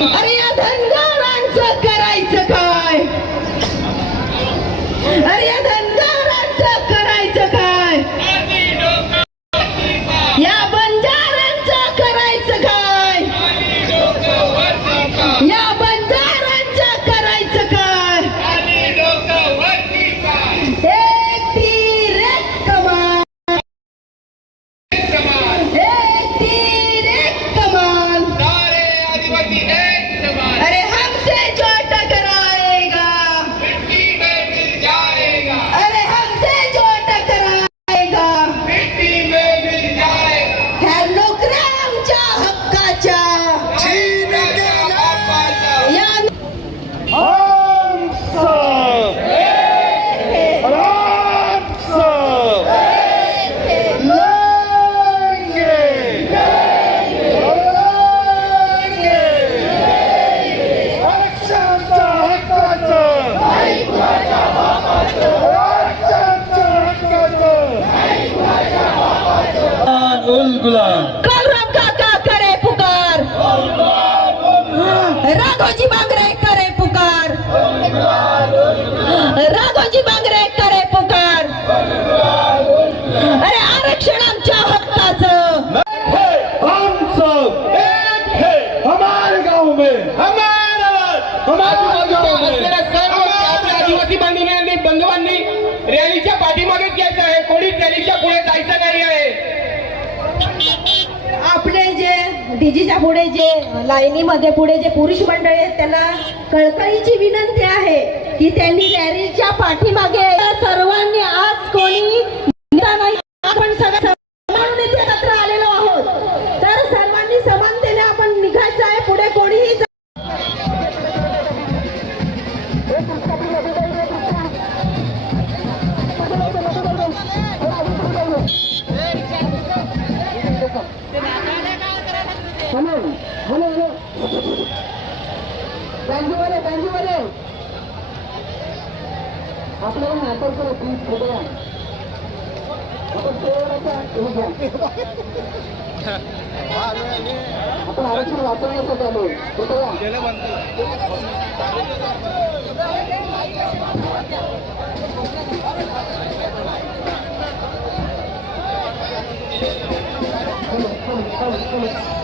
अरे कलराम काका करे पुकार राघोजी बांगरे करे पुकार राघोजी बांगरे करे पुकार अरे आरक्षण आमच्या हक्काचं सब एक है हमारे गांव में हमारे हमारे गांव में सर्व आपल्या आदिवासी बांधवांनी बंधूंनी रॅलीच्या पाठीमागेच घ्यायचं आहे कोणीच रॅलीच्या पुढे जायचं नाही आहे आपले जे डीजीच्या पुढे जे लाईनीमध्ये पुढे जे पुरुष मंडळी आहेत त्यांना कळकळीची विनंती आहे की त्यांनी रॅलीच्या पाठीमागे सर्वांनी आपल्याला नाटक करा प्लीज कृपया आपण आरक्षण वाचवण्यासाठी आलो. कृपया चलो,